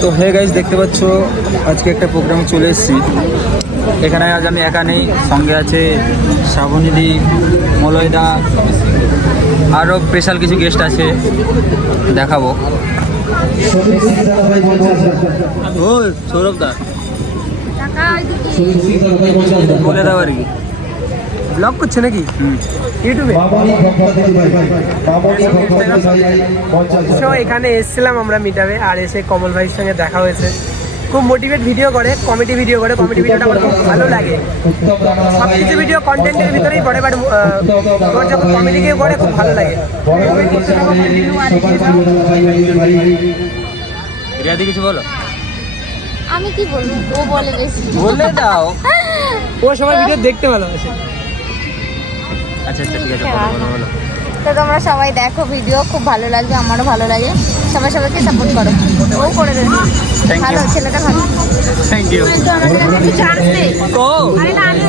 তো hey guys, দেখতে পাচ্ছ আজকে একটা প্রোগ্রামে চলে এসেছি। এখানে আজ আমি একা নেই, সঙ্গে আছে শ্রাবণীদি, মলয়দা, আরও স্পেশাল কিছু গেস্ট আছে, দেখাবো। ও সৌরভ দা বলে দাও আর কি, ব্লগ করছে নাকি ইউটিউবে? তো এখানে এসেছিলাম আমরা মিটাবে, আর এসে কমল ভাইয়ের সঙ্গে দেখা হয়েছে। খুব মোটিভেট ভিডিও করে, কমেডি ভিডিও করে। কমেডি ভিডিওটা আমার খুব ভালো লাগে। সব কিছু ভিডিও কন্টেন্টের ভিতরেই পড়ে, বাট তোমার যখন কমেডি গিয়ে করে খুব ভালো লাগে। রিয়াদি কিছু বলো। আমি কি বলবো, ও বলে বেশি। বলে দাও। ও সবাই ভিডিও দেখতে ভালোবাসে। আচ্ছা আচ্ছা ঠিক আছে, বলো বলো। তো তোমরা সবাই দেখো ভিডিও, খুব ভালো লাগবে, আমারও ভালো লাগে। সবাই সবাইকে সাপোর্ট করো। ও করে দেবে ভালো, ছেলেটা ভালো। Thank you. তো আমাদের কাছে চান্স নেই। ও আরে না, আমি